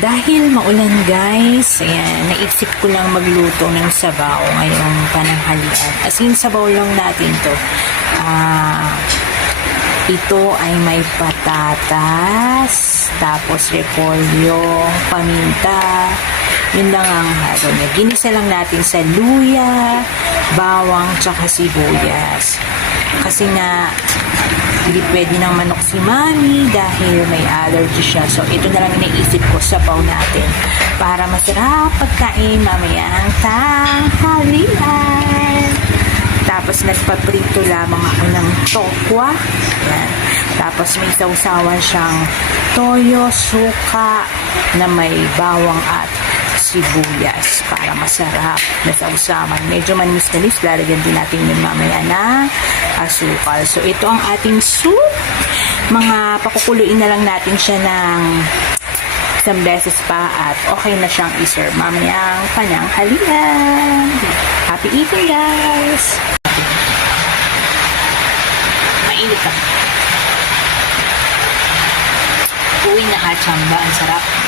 Dahil maulan guys, ayan, naisip ko lang magluto ng sabaw ngayong pananghalian. As in, sabaw lang natin to. Ito ay may patatas, tapos repolyo, paminta. Yun lang ang halo niya. Ginisa lang natin sa luya, bawang, tsaka sibuyas. Kasi nga, hindi pwede ng manok si Mami dahil may allergy siya. So, ito na lang iniisip ko, sabaw natin para masarap pagkain mamayang tanghalian. Tapos, nagpaprito lamang ako ng tokwa. Yan. Tapos, may sausawan siyang toyo, suka na may bawang at sibuyas para masarap na sausawan. Medyo manis-manis, lalagyan din natin yung mamaya na asukal. So, ito ang ating soup. Mga pakukuluin na lang natin siya ng isang beses pa at okay na siyang iserve mamayang pananghalian. Happy eating, guys! Mainit ka. Uwi na ka, chamba. Ang sarap.